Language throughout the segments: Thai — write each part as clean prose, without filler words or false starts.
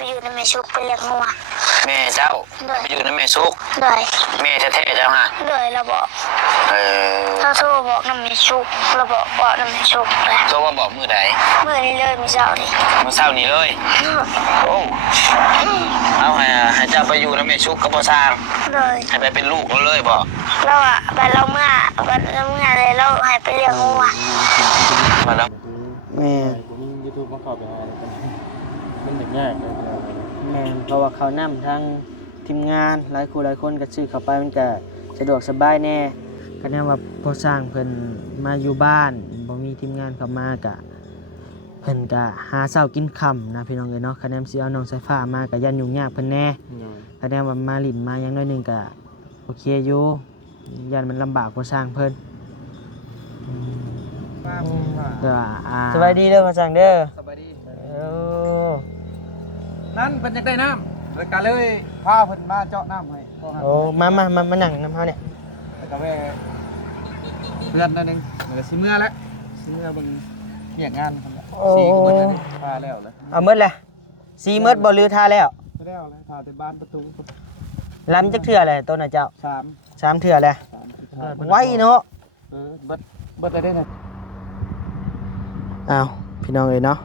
ไปอยู่ในแม่ชุกไปเลี้ยงงัวแม่เจ้าไปอยู่ในแม่ซุกแม่แท้ๆเจ้าฮะเลยเราบอกเราโทรบอกน้ำแม่ชุกเราบอกน้ำแม่ชุกเลยโทรมาบอกมือใดมือนี้เลยมื้อเช้านี้เลยโอ้เอาให้เจ้าไปอยู่ในแม่ชุกกับพ่อสร้างเลยให้ไปเป็นลูกเราเลยบอกเราอ่ะบัดเราเมื่อเลยเราให้ไปเลี้ยงงัวมาแล้วแม่ผมยูทูบมาขอไปหามันเด็กง่ายเลยแม่เพราะว่าเขานำทั้งทีมงานหลายคนก็ชื่อเข้าไปมันก็สะดวกสบายแน่ก็แน่ว่าพอสร้างเพิ่นมาอยู่บ้านบ่มีทีมงานเข้ามากะเพิ่นก็หาเช้ากินค่ำนะพี่น้องเอ้ยเนาะคะแนนสิเอาน้องสายฟ้ามาก็ยันยุ่งยากเพิ่นแน่คะแนนว่ามาลิ้นมาอย่างน้อยนึงก็โอเคอยู่ยันมันลำบากพอสร้างเพิ่นสบายดีเด้อพอสร้างเด้อสบายดีนั่นเป็นยังได้น้ำรายการเลยพาเพิ่นมาเจาะน้ำให้โอ้มานั่งน้ำเฮาเนี่ยแล้วก็แม่เพื่อนนั่นเองเหมือนสิเมื่อแล้วสิเมื่อเบิ่งเหี่ยงานคนละสีก็เบิดแล้วพาแล้วเลยเอาหมดแล้วสีหมดบ่ลือทาแล้วแล้วพาไปบ้านประตูลำจักเทื่ออะไรต้นน่ะเจ้า3เทื่อแล้วไว้เนาะเบิดได้ไงอ้าวพี่น้องเอ้ยเนาะ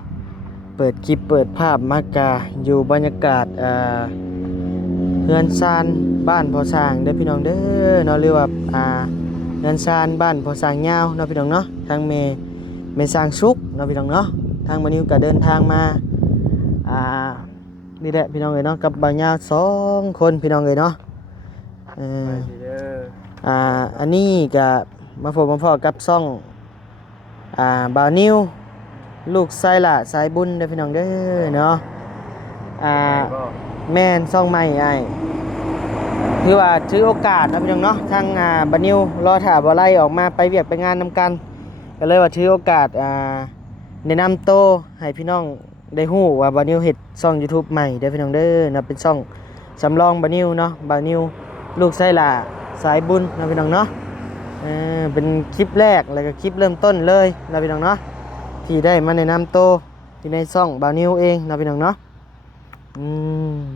เปิดคลิปเปิดภาพมากาอยู่บรรยากาศเฮือนซานบ้านพอสร้างเด้อพี่น้องเด้อเนาะเรียกว่าเฮือนซานบ้านพอสร้างยาวเนาะพี่น้องเนาะทางเมสร้างสุกเนาะพี่น้องเนาะทางบ่นิวก็เดินทางมานี่แหละพี่น้องเอ้ยเนาะกับบ่าวยาว2คนพี่น้องเอ้ยเนาะอันนี้ก็มาพบมาพอกับซ่องบ่าวนิวลูกไส้ละสายบุญเด้อพี่น้องเด้อเนาะแม่นซ่องใหม่คือว่าถือโอกาสนะพี่น้องเนาะทางบ่าวนิวรอถ่าบ่ไล่ออกมาไปเวียกไปงานนำกันก็เลยว่าถือโอกาสแนะนำโตให้พี่น้องได้ฮู้ว่าบ่าวนิวเฮ็ดช่อง YouTube ใหม่เด้อพี่น้องเด้อนะเป็นช่องสำรองบ่าวนิวเนาะบ่าวนิวลูกไส้ละสายบุญนะพี่น้องเนาะเป็นคลิปแรกแล้วก็คลิปเริ่มต้นเลยนะพี่น้องเนาะที่ได้มาแนะนำโตที่ในช่องบ่าวนิวเองนะพี่น้องเนาะ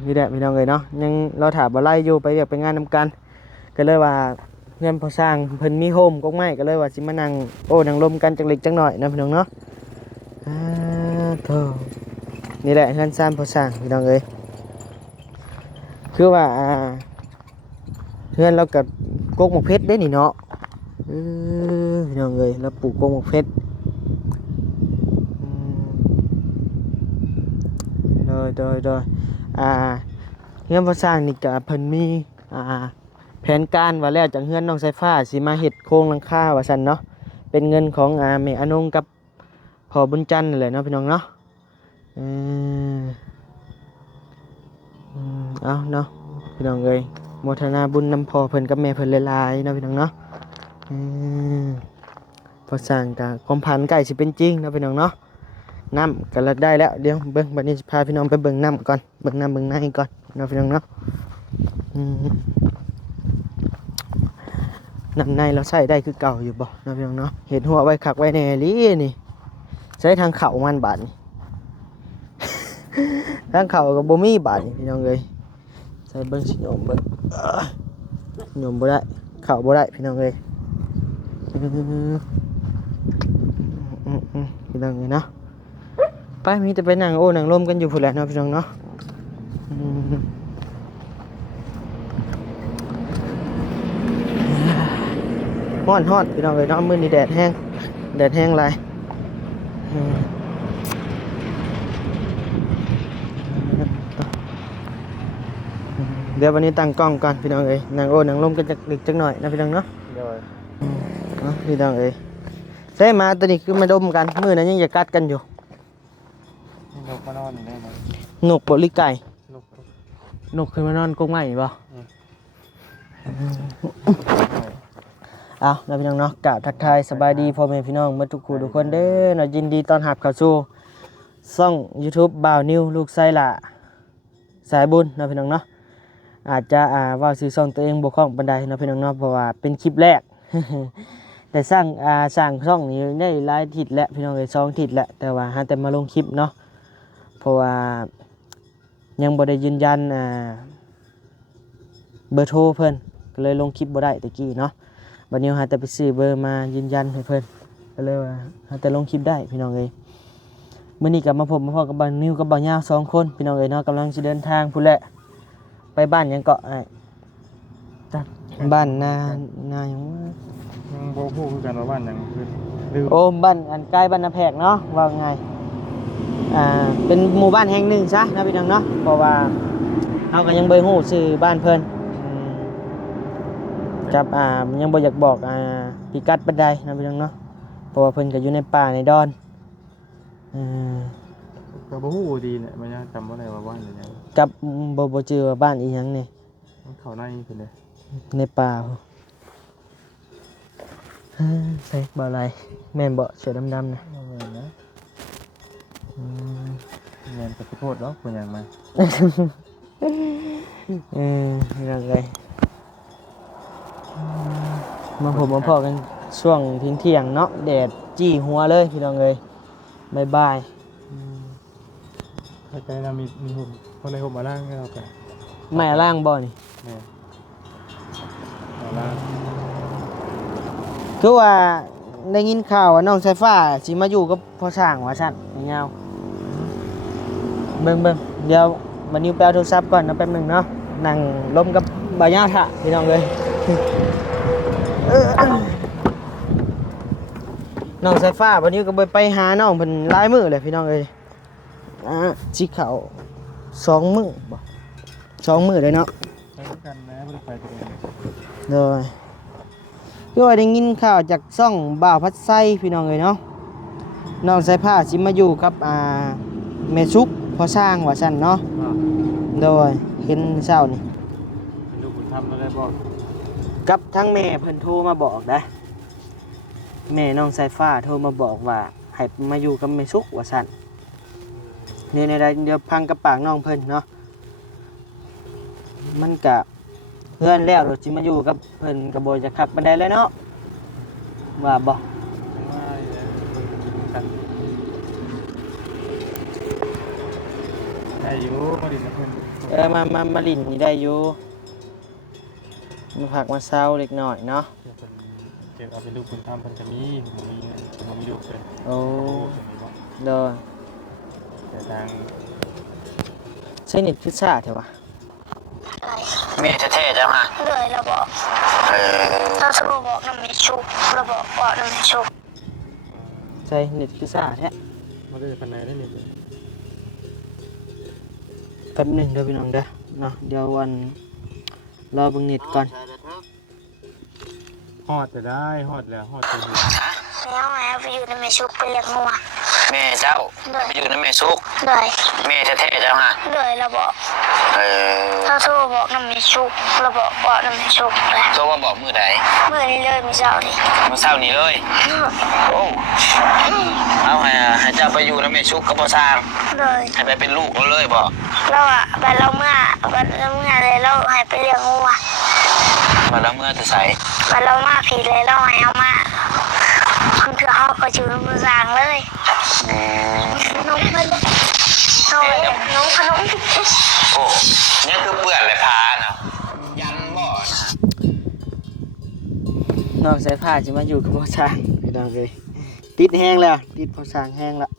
นี่แหละพี่น้องเลยเนาะยังเราถามบ่ไล่อยู่ไปเรียกไปงานนำกันก็เลยว่าเพื่อนพอสร้างเพิ่นมีโฮมก็ไม่ก็เลยว่าสิมานั่งนั่งลมกันจังเล็กจังหน่อยนะพี่น้องเนาะนี่แหละเพื่อนสร้างพอสร้างพี่น้องเลยคือว่าเพื่อนเรากับกกหมกเพชรได้นี่เนาะพี่น้องเลยเราปลูกกกหมกเพชรโดยเฮือนพอสร้างนี่ก็เพิ่นมีแผนการว่าแล้วจากเฮือนน้องสายฟ้าสิมาเฮ็ดโครงหลังคาว่าซั่นเนาะเป็นเงินของแม่อนงกับพ่อบุญจันทร์นั่นแหละเนาะพี่น้องเนาะเอาเนาะพี่น้องเอ้ยโมทนาบุญนำพ่อเพิ่นกับแม่เพิ่นหลายๆเนาะพี่น้องเนาะพอสร้างก็ความฝันใกล้สิเป็นจริงเนาะพี่น้องเนาะน้ำก็ได้แล้วเดี๋ยวเบิ่งบัดนี้พาพี่น้องไปเบิ่งน้ำก่อนเบิ่งน้ำเบิ่งในก่อนเนาะพี่น้องเนาะน้ำในเราใช้ได้คือเก่าอยู่บ่เนาะพี่น้องเนาะเห็นหัวไว้คักไว้แน่ลีนี่ใช้ทางเข่ามันบาดนี่ ทางเข่ากับบ่มีบาดนี่พี่น้องเอ้ยใส่เบิ่งสิโยมเบิ่งโยมบ่ได้เข่าบ่ได้พี่น้องเอ้ยพี่น้องเอ้ยเนาะไปมีแต่ไปนั่งนั่งร่มกันอยู่พุ่นแหละเนาะพี่น้องเนาะฮ้อนพี่น้องเอ้ยเนาะมื้อนี้แดดแห้งหลายเดี๋ยววันนี้ตั้งกล้องก่อนพี่น้องเอ้ยนั่งนั่งร่มกันจักหน่อยนะพี่น้องเนาะพี่น้องเอ้ยใช่มาตัวนี้คือมาดมกันมื้อนั้นยังจะกัดกันอยู่นกมานอนได้ไหมนกบ่หรือไก่นกขึ้นมานอนกรงไม้บ่เอาแล้วพี่น้องเนาะกะทักทายสบายดีพ่อแม่พี่น้องเมื่อทุกคู่ทุกคนเด้อเนาะยินดีต้อนรับเข้าสู่ช่อง YouTube บ่าวนิวลูกไส้ละสายบุญเนาะพี่น้องเนาะอาจจะว่าชื่อช่องตัวเองบ่คล่องปานใดเนาะพี่น้องเนาะเพราะว่าเป็นคลิปแรก แต่สร้างช่องนี้ได้หลายทิศแล้วพี่น้องเอ้ย2ทิศแล้วแต่ว่าหาแต่มาลงคลิปเนาะเพราะว่า ยังบ่ได้ยืนยันเบอร์โทรเพิ่นก็เลยลงคลิปบ่ได้ตะกี้เนาะบัดนี้หาแต่ไปซื้อเบอร์มายืนยันให้เพิ่นก็เลยว่าหาแต่ลงคลิปได้พี่น้องเอ้ยมื้อนี้ก็มาพบมาพ้อกับบ่าวนิวกับบ่าวยาว2คนพี่น้องเอ้ยเนาะกำลังสิเดินทางพุ่นแหละไปบ้านหยังเกาะบ้านนาหยังวะ ยังบ่ฮู้คือกันว่าบ้านหยังคือลืม โอ้บ้านอันใกล้บ้านนาแพรกเนาะว่าไงเป็นหมู่บ้านแห่งหนึ่งซะนะพี่น้องเนาะเพราะว่าเฮาก็ยังบ่ฮู้ชื่อบ้านเพิ่นกับยังบ่อยากบอกพิกัดปานใดนะพี่น้องเนาะเพราะว่าเพิ่นก็อยู่ในป่าในดอนก็บ่ฮู้ดีเนี่ยมันยังจำบ่ได้ว่าบ้านหยัง กับบ่ชื่อว่าบ้านอีหยังนี่ มันเข้าในเพิ่นเด้ ในป่าใส่บ่อะไรแม่นบ่เสือดำๆนะ บ่แม่นนะแม่นก็ขอโทษเนาะเพิ่นยังมา นี่ล่ะเลยมาผมมาพอกันช่วงเที่ยงๆเนาะแดดจี้หัวเลยพี่น้องเอ้ยบ๊าย เข้าใจนะมีหุ่นคนในหุ่นมาล่างให้เราไป แม่ล่างบ่นี่ แม่มาล่าง คือว่าได้ยินข่าวว่าน้องสายฟ้าสิมาอยู่กับพ่อช่างว่าซั่นยาวเบิ่งเดี๋ยววันนี้ไปเอาโทรศัพท์ก่อนนะแป๊บนึงเนาะนั่งล้มกับบ่าวยาวท่าพี่น้องเอ้ยน้องสายฟ้าวันนี้ก็ไปหาน้องเพิ่นหลายมื้อเลยพี่น้องเอ้ยสิเข้า2 มื้อบ่2 มื้อเลยเนาะ ใช้กันนะไม่ได้ไปตัวเอง เลยคือว่าได้ยินข่าวจากซ่องบ่าวพัดไส้พี่น้องเลยเนาะน้องสายผ้าสิมาอยู่กับแม่ซุกพอสร้างว่าซั่นเนาะโดยเห็นเช้านี่ ลูกคุณทำแล้วได้บอก กับทั้งแม่เพิ่นโทรมาบอกนะแม่น้องสายฟ้าโทรมาบอกว่าให้มาอยู่กับแม่ซุกว่าซั่นนี่ในใดเดี๋ยวพังกับปากน้องเพิ่นเนาะมันกะเพื่อนแล้วเราสิมาอยู่กับเพิ่นก็บ่จะคักปานใดแล้วเนาะว่าบ่ ได้อยู่มาดินะเพื่อน มาลินนี่ได้อยู่มาผักมาเศร้าเล็กน้อยเนาะ เก็บเอาเป็นลูกคุณทำเพิ่นจะมีลูกเลย โอ้เด้อ แต่ทาง ใช่เน็ตพิซซ่าเถอะวะ แม่แท้ๆเจ้าฮะ เลยเราบอกเราโทรบอกน้ำมีชุกเราบอกว่าน้ำมีชุก ใช่เน็ตพิซซ่าแท้ มาได้ภายในได้นี่ แป๊บหนึงเด้อพี่น้องเด้อเนาะเดี๋ยววันรอเบิ่งเน็ตก่อน ฮอดจะได้ฮอดแล้วฮอดตัว แล้วไงไปอยู่น้ำมีชุกไปเรียกงัว แม่เจ้าไปอยู่น้ำแม่ซุก เลย แม่แท้ๆเจ้าฮะ เลยเราบอกเราโทรบอกน้ำมีชุกเราบอกว่าน้ำมีชุกเลย โทรมาบอกมื้อใด เมื่อนี้เลยมีเจ้าดิ มื้อเช้านี้เลยโอ้เอาให้เจ้าไปอยู่น้ำแม่ซุกกับพ่อสร้าง เลย ให้ไปเป็นลูกเราเลยบ่ เราอะบัดเราเมื่อเลยเราให้ไปเลี้ยงงัว มาแล้วเมื่อจะใส่ บัดเรามาผิดเลยเราให้เอามาคุณคือเขาก็อยู่ในมือสางเลยน้องมันน้องขนม โอ้นี่คือเปื่อนเลยพานะยันบ่นะ น้องสายผ้าจะมาอยู่กับพ่อช้างพี่น้องเลยติดแห้งแล้วติดพ่อช้างแห้งแล้ว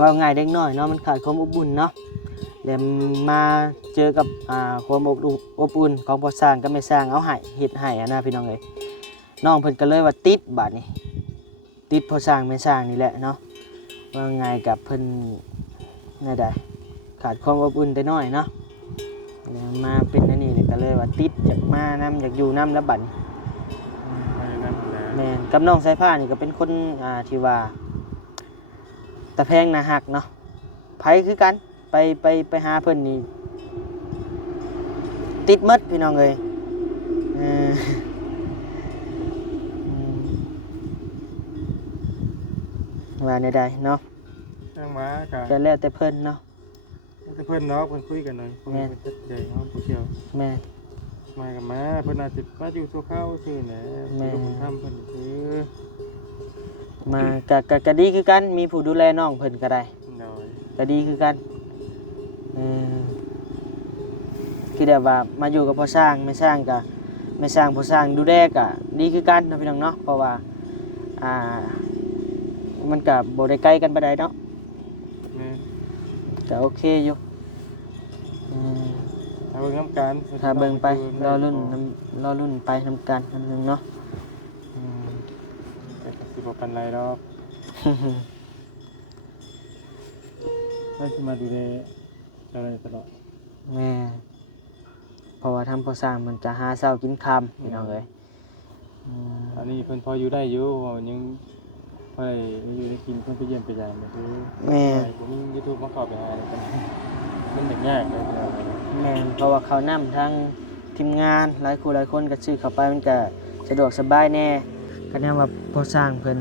ว่าง่ายเด็กน้อยเนาะมันขาดความอบอุ่นเนาะเดี๋ยวมาเจอกับความอบอุ่นของพ่อช้างก็ไม่สร้างเอาให้เฮ็ดให้นะพี่น้องเลยน้องเพิ่นก็เลยว่าติดบาดนี้ติดพ่อช้างไม่สร้างนี่แหละเนาะว่าง่ายกับเพิ่นนี่ได้ขาดความอบอุ่นแต่น้อยเนาะมาเป็นอันนี้ก็เลยว่าติดอยากมานำอยากอยู่นำแล้วบัดนี้แม่นกับน้องสายผ้านี่ก็เป็นคนที่ว่าตะแพงนาหักเนาะไผคือกันไปหาเพิ่นนี่ติดหมดพี่น้องเอ้ยว่าในใดเนาะ ช่างมากัน ก็แล้วแต่เพิ่นเนาะ เพื่อนเนาะเพื่อนคุยกันหน่อยคุยกันชัดเจนเนาะผู้เชี่ยว แม่ มากับมาเพื่อนอาจจะมาอยู่ตัวเข้าชื่อนะลูกคุณทำเพื่อนคือ มาก็ดีคือกันมีผู้ดูแลน้องเพิ่นก็ได้ หน่อย ก็ ก็ดีคือกันคือแบบว่ามาอยู่กับพ่อสร้างไม่สร้างก็ไม่สร้างพ่อสร้างดูแลก็ดีคือกันนะพี่น้องเนาะเพราะว่ามันก็บ่ได้ไกลกันปานใดเนาะก็โอเคอยู่ถ้าเบิ่งน้ำกัน ถ้าเบิ่งไปรอรุ่นไปนำกันนั่นนึงเนาะแต่ก็สิบ่ปานไรดอกให้สิมาดูแลอะไรตลอดแม่เพราะว่าทำพ่อสร้างมันจะหาเช้ากินค่ำพี่น้องเอ้ยอันนี้เพิ่นพออยู่ได้อยู่เพราะว่ายังพอได้อยู่ได้กินเพิ่นไปเยี่ยมไปยามคือแม่ผมมี YouTube มาเข้าไปหากันมันแบบยากเลยแม่เพราะว่าเขานำทั้งทีมงานหลายคู่หลายคนก็ชื่อเข้าไปมันก็สะดวกสบายแน่ก็แน่ว่าพ่อสร้างเพิ่น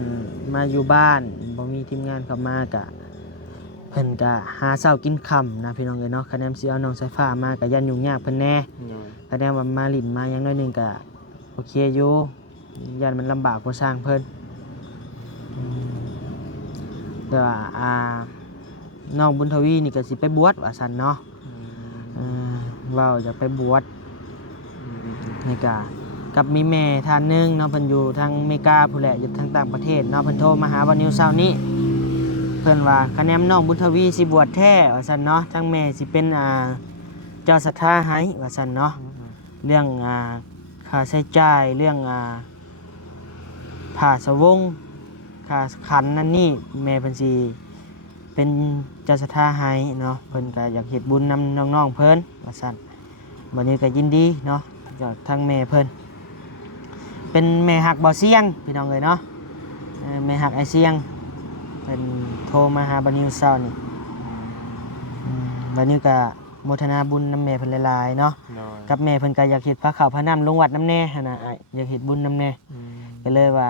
มาอยู่บ้านบ่มีทีมงานเข้ามาก็เพิ่นก็หาเช้ากินค่ำนะพี่น้องเอ้ยเนาะคะแนนสิเอาน้องสายฟ้ามาก็ยันยุ่งยากเพิ่นแน่คะแนนว่ามาลิ้นมาอย่างน้อยนึงก็โอเคอยู่ยันมันลำบากพ่อสร้างเพิ่นแต่ว่าน้องบุญทวีนี่ก็สิไปบวชว่าซั่นเนาะเว้าอยากไปบวชนี่ก็กับมีแม่ท่านนึงเนาะเพิ่นอยู่ทางอเมริกาพุ่นแหละอยู่ทางต่างประเทศเนาะเพิ่นโทรมาหาวันนิวเช้านี้เพิ่นว่าคะแนนน้องบุญทวีสิบวชแท้ว่าซั่นเนาะทางแม่สิเป็นเจ้าศรัทธาให้ว่าซั่นเนาะเรื่องค่าใช้จ่ายเรื่องผ้าสวงค่าขันนั่นนี่แม่เพิ่นสิเป็นเจ้าศรัทธาให้เนาะเพิ่นก็อยากเฮ็ดบุญนำน้องๆเพิ่นว่าซั่นวันนี้ก็ยินดีเนาะจากทางแม่เพิ่นเป็นแม่หักบ่เสียงพี่น้องเอ้ยเนาะแม่หักไอเสียงเป็นโทรมาหาบัดนิวเช้านี่บัดนี้ก็โมทนาบุญนำแม่เพิ่นหลายๆเนาะกับแม่เพิ่นก็อยากเฮ็ดพระข้าวพระน้ำลงวัดน้ำแน่หั่นน่ะอยากเฮ็ดบุญน้ำแน่ก็เลยว่า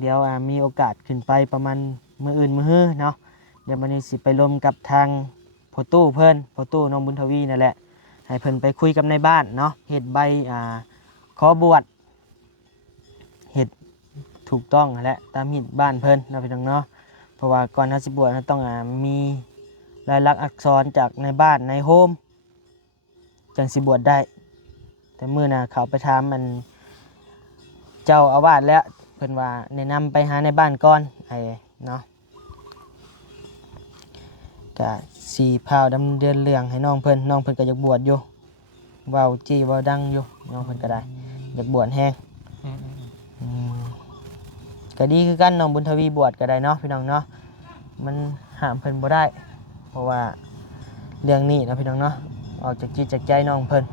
เดี๋ยวมีโอกาสขึ้นไปประมาณมื้ออื่นมื้อฮื้อเนาะเดี๋ยวบัดนี้สิไปร่วมกับทางพ่อตู้เพิ่นพ่อตู้น้องบุญทวีนั่นแหละให้เพิ่นไปคุยกับในบ้านเนาะเฮ็ดใบขอบวชเฮ็ดถูกต้องแหละตามหิตบ้านเพิ่นเนาะพี่น้องเนาะเพราะว่าก่อนเฮาสิบวชเราต้องมีลายลักษณ์อักษรจากในบ้านในโฮมจังสิบวชได้แต่มื้อน่ะเขาไปถามมันเจ้าอาวาสแล้วเพิ่นว่าแนะนำไปหาในบ้านก่อนไอ้เนาะก็สีพาวดำเดือนเรื่องให้น้องเพิ่นก็อยากบวชอยู่เว้าจี้เว้าดังอยู่น้องเพิ่นก็ได้อยากบวชแฮงก็ดีคือกันน้องบุญทวีบวชก็ได้เนาะพี่น้องเนาะมันห้ามเพิ่นบ่ได้เพราะว่าเรื่องนี้นะพี่น้องเนาะออกจากจิตจากใจน้องเพิ่น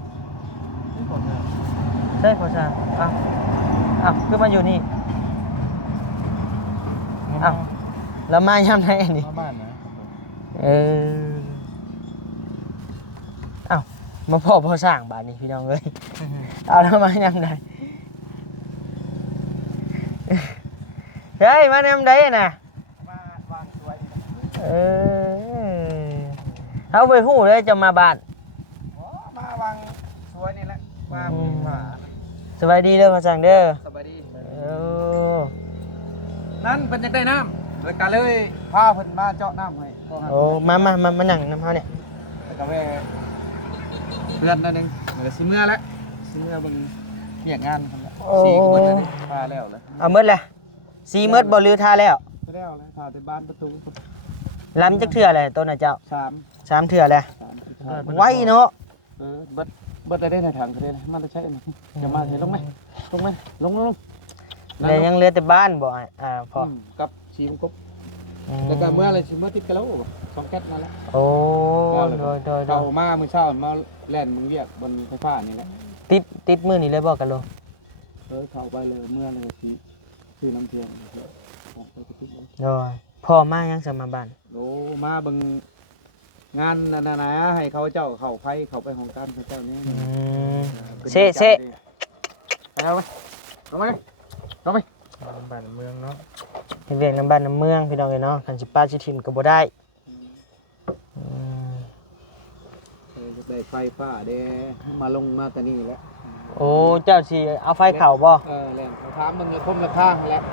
ได้พอจ้าอ้าวคือมาอยู่นี่อ้าวแล้วมายามไหนอันนี้มาบ้านนะอ้าวมาพ่อสร้างบ้านนี้พี่น้องเอ้ยเอาแล้วมายามใดเฮ้ยมายามใดน่ะมาวางสวยเอาไปฮู้เลยจะมาบ้านมาวางสวยนี่แหละมาสบายดีเด้อพ่อสร้างเด้อสบายดีนั่นเพิ่นอยากได้น้ำแล้วก็เลยพาเพิ่นมาเจาะน้ำให้โอ้มานั่งน้ำเฮาเนี่ยแล้วก็แว่เพื่อนนั่นเองแล้วก็สิเมื่อแล้วสิเมื่อเบิ่งเฮ็ดงานพุ่นละสีก็เบิดแล้วนี่พาแล้วเลยเอาหมดแล้วสีหมดบ่ลือทาแล้วแล้วทาแต่บ้านประตูลำจักเทื่อแหละต้นน่ะเจ้า3เทื่อแหละไว้เนาะเบิดได้ในถังก็ได้มันจะใช้จะมาสิลงมั้ยลงแล้วยังเหลือแต่บ้านบ่พอกับชีมกบแล้วก็เมื่อไรสิเมื่อติดกันแล้ว2แก๊สมาแล้วโอ้โดยเข้ามามื้อเช้ามาแล่นมึงเรียกบนไฟฟ้านี่แหละติดมื้อนี้เลยบ่กันโลเข้าไปเลยเมื่อเลยสิซื้อน้ำเทียนโดยพ่อมายังจะมาบ้านโอ้มาเบิ่งงานนั่นน่ะให้เขาเจ้าเข้าไผเข้าไปห้องการเขาเจ้านี่เซ่เอาไปลงไปบ้านเมืองเนาะเรียกน้ำบ้านน้ำเมืองพี่น้องเอ้ยเนาะคันสิป้าสิถิ่มก็บ่ได้ได้ไฟฟ้าเด้มาลงมาแต่นี่แหละโอ้เจ้าสิเอาไฟเข้าบ่แล้วเขาถามมึงละคมราคาแล้ว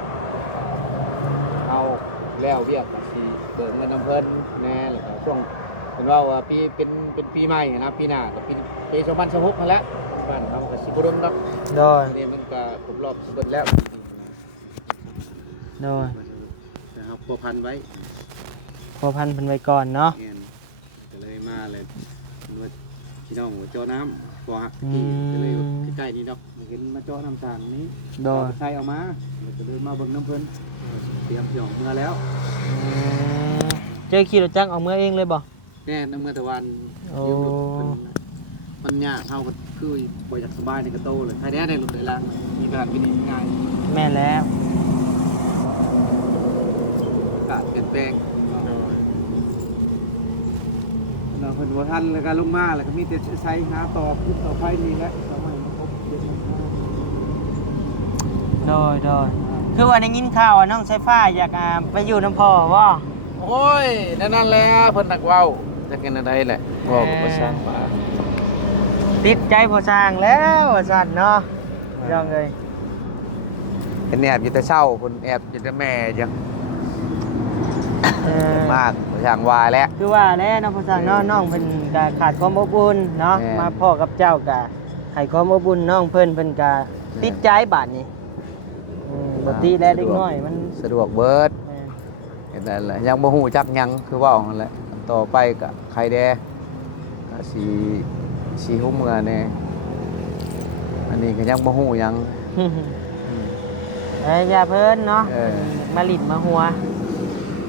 เอาแล้วเวียกก็สิเบิกเงินนำเพิ่น แน่เลยครับช่วงเป็นว่าปีเป็นปีใหม่นะปีหน้ากับปี2026นั่นแหละบ้านเราก็สิบ่ดนดอก โดย นี่มันก็ครบรอบสิเบิดแล้ว โดย แต่ครับพัวพันไว้ พอพันเพิ่นไว้ก่อนเนาะ แม่นก็เลยมาเลยว่าพี่น้องหัวเจาะน้ำบ่ฮัก อื ที่ ม ก็เลยใกล้ๆนี่ดอกเห็นมาเจาะน้ำสางนี้ โดย ใส่เอามาก็เลยมาเบิ่งน้ำเพิ่นเตรียมหย่องเมื่อแล้ว อืมเจอขี่รถจักรเอาเมื่อเองเลยบ่ แน่น้ำเมื่อตะวัน โอ้ ยืมรถเพิ่นปัญญากเฮาก็คือบ่อยากสบายในกระโตเลยใครได้รถได้ล่างมีการกินง่าย แม่นแล้ว อากาศเปลี่ยนแปลงเราเพิ่นบ่ทันแล้วก็ลงมาแล้วก็มีแต่ใช้หาต่อพุทต่อไฟนี่แหละสมัยมันครบเดือน โดยคือว่าได้ยินข่าวว่าน้องไฟฟ้าอยากไปอยู่น้ำพ่อบ่ โอ้ยนั่นแหละเพิ่นนักเว้าจักกินอะไรแหละบอกกับประชาชน ติดใจพอสร้างแล้วว่าซั่นเนาะพี่น้องเอ้ย เป็นแอบอยู่แต่เช้าเพิ่นแอบอยู่แต่แม่จัง มากประชางวายแล้ว คือว่าแล้วน้องพอสร้างเนาะน้องเพิ่นก็ขาดความอบอุ่นเนาะ แม่ มาพ่อกับเจ้าก็ให้ความอบอุ่นน้องเพิ่นก็ติดใจบาดนี้บ่ติแล้วเด็กน้อยมัน สะดวกเบิด แม่น เห็นนั่นแหละยังบ่ฮู้จักหยังคือเว้านั่นแหละต่อไปก็ใครแดก็สิฮู้เมื่อแน่อันนี้ก็ยังบ่ฮู้หยัง เอ้ยอย่าเพิ่นเนาะ เออ มาหลิดมาหัว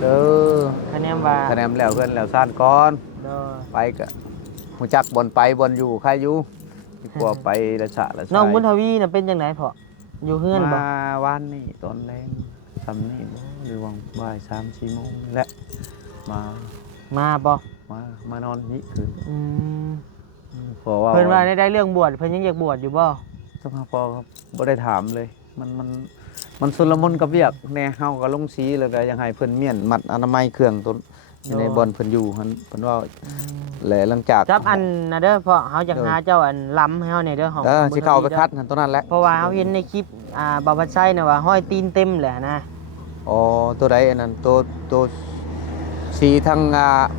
เด้อ คะแนนว่า คะแนนแล้วเพิ่นแล้วซ่านก่อน เด้อ ไปก็ฮู้จักบ่อนไปบ่อนอยู่ใครอยู่ดีกว่าไปละสะละสาย น้องบุญทวีน่ะเป็นจังไดพ่ออยู่เฮือนบ่ มาวันนี้ตอนแรงทำนี่บ่หรือว่าบ่าย3-4โมงนี่แหละมา มาบ่ มานอนนี่คืน อืม เพราะว่า เพิ่นว่าได้เรื่องบวชเพิ่นยังอยากบวชอยู่บ่ สภาพอครับบ่ได้ถามเลย มันสุลมุนกับเวียกแน่เฮาก็ลงสีแล้วก็ยังให้เพิ่นเมียนมัดอนามัยเครื่องต้นอยู่ในบ่อนเพิ่นอยู่หั่นเพิ่นว่าแหละหลังจาก จับอันน่ะเด้อพ่อเฮาอยากหาเจ้าอันล้ำให้เฮานี่เด้อของ สิเข้าไปคัดหั่นตัวนั้นแหละ เพราะว่าเฮาเห็นในคลิปบ่าวพัดไส้น่ะว่าห้อยตีนเต็มแหละนะ อ๋อตัวใดอันนั้นตัวสีทาง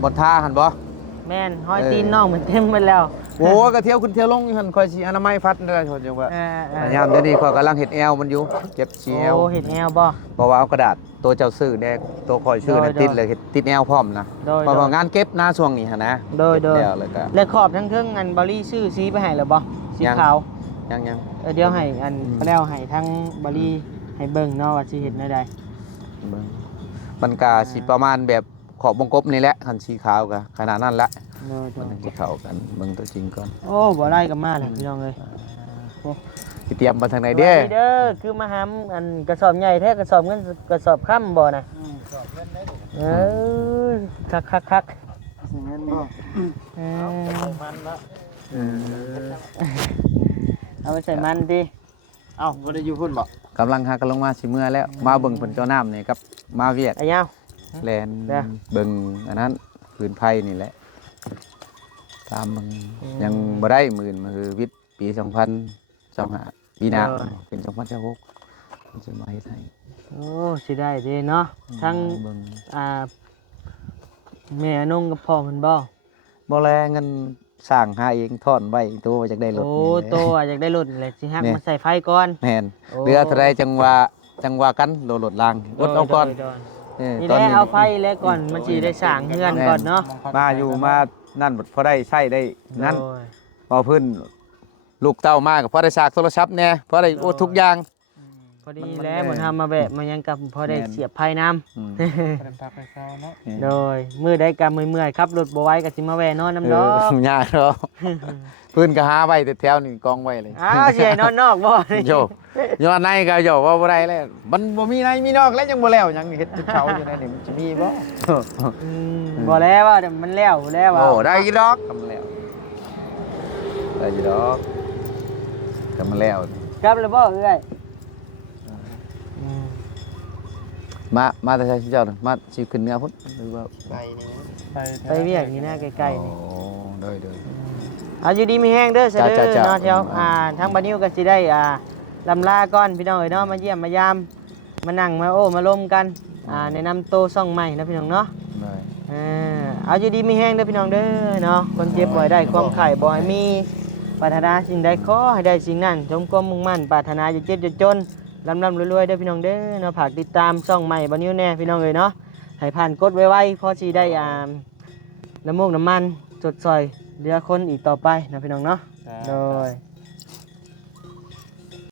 บ่อนท่าหั่นบ่ แม่นห้อยตีนน้องมันเต็มหมดแล้ว โอ้ก็เที่ยวขึ้นเที่ยวลงอยู่หั่นค่อยสิอนามัยฟัดได้ชนจังว่า ยามเดี๋ยวนี้ข้อยกำลังเฮ็ดแอลมันอยู่เก็บสีแอล โอ้เห็ดแอวบ่ เพราะว่าเอากระดาษตัวเจ้าซื้อแดกตัวคอยซื้อเนี่ย โดย ติดเลยเฮ็ดติดแอลพร้อมนะ โดย เพราะว่างานเก็บหน้าช่วงนี้หั่นนะ โดย เก็บแล้วแล้วก็ และขอบทั้งเทิงอันบอรี่ชื่อสีไปให้แล้วบ่สี ยัง ขาว ยัง เดี๋ยวให้อันแล้วให้ทั้งบอรี่ให้เบิ่งเนาะว่าสิเฮ็ดแนวใด เบิ่งมันก็สิประมาณแบบขอบวงกบนี่แหละคันสีขาวก็ขนาดนั้นละ โดย มันสิเข้ากันเบิ่งตัวจริงก่อน โอ้บ่ไล่กันมาแล้วพี่น้องเอ้ย สิเตรียมมาทางไหนเด้ สวัสเด้อคือมาหามอันกระสอบใหญ่แท้กระสอบเงินกระสอบค่ำบ่น่ะเออคักเงินบ่มันละเอาไปใส่มันดิ เอ้าบ่ได้อยู่พุ่นบ่กำลังหากันลงมาสิเมื่อแล้วมาเบิ่งเพิ่นเจ้าน้ำนี่กับมาเวียด ไอ้ยาว แลน เด้อ เบิ่งอันนั้นพื้นไผ่นี่แหละตามมึงยังบ่ได้หมื่นมันคือวิทย์ปี2025ปีหน้าเป็น2026มันจะมาเฮ็ดให้ โอ้สิได้เด้เนาะทั้ง เบิ่ง แม่นงกับพ่อเพิ่นบ่ บ่แลเงินสร้างหาเองถอนไว้ตัวจักได้รถ โอ้ นี่แหละ โตอยากได้รถนี่แหละสิฮัก เนี่ย มาใส่ไฟก่อน แม่น โอ้ เรือเท่าไรจังว่ากันโลดลางรถเอาก่อน โดย เออ นี่ ตอน แหละ นี้ เอาไฟแล้วก่อนมันสิได้สร้างเฮือนก่อนเนาะ มาอยู่มานั่นพอได้ใช้ได้นั่น โดย พอเพิ่นลูกเต้ามาก็พอได้สากโทรศัพท์แน่พอได้โอ้ทุกอย่าง พอดีแล้วบ่ทำมาแบบมันยังกับพอได้ แม่น เสียบไฟน้ำ อืม โดยมื้อใดก็เมื่อยๆขับรถบ่ไหวก็สิมาแวะนอนน้ำ เอ ดอ อก ยากเนาะเพิ่นก็หาไว้แต่แถวนี่กองไว้เลย อ้าวสิให้นอนนอกบ่นี่ โยย้อนในก็โยว่าบ่ได้แล้วมันบ่มีในมีนอกแล้วยังบ่แล้วยังเฮ็ดทุกเช้าอยู่ในนี่มันจะมีบ่ บ่แล้วว่าเดี๋ยวมันแล้วแล้วว่า โอ้ได้อีดอกกำแล้วได้อีดอกกำแล้ว กลับแล้วบ่เอ้ย มาแต่ใช้เจ้าน่ะมาสิขึ้นเหนือพุ่นหรือว่า ไปเวียกนี่นะใกล้ๆนี่ โอ้เด้อ เอาอยู่ดีมีแห้งเด้อเสยเด้อ จ้า เนาะเที่ยวทางบ้านนิ้วก็สิได้ลำลาก่อนพี่น้องเอ้ยเนาะมาเยี่ยมมายามมานั่งมาโอ้มาล้มกันแนะนำโตวซ่องใหม่นะพี่น้องเนาะ ได้ อ่า เอาอยู่ดีมีแห้งเด้อพี่น้องเด้อเนาะคนเจ็บบ่ให้ได้ความไข่บ่ให้มีปรารถนาสิ่งใดขอให้ได้สิ่งนั้นสมความมุ่งมั่นปรารถนาอย่าเจ็บอย่าจนร่ำรวยๆเด้อพี่น้องเด้อเนาะฝากติดตามช่องใหม่บ่นิ้วแน่พี่น้องเอ้ยเนาะให้ผ่านกดไวๆพอสิได้น้ำมูกน้ำมันสดซอยเหลือคนอีกต่อไปนะพี่น้องเนาะโดย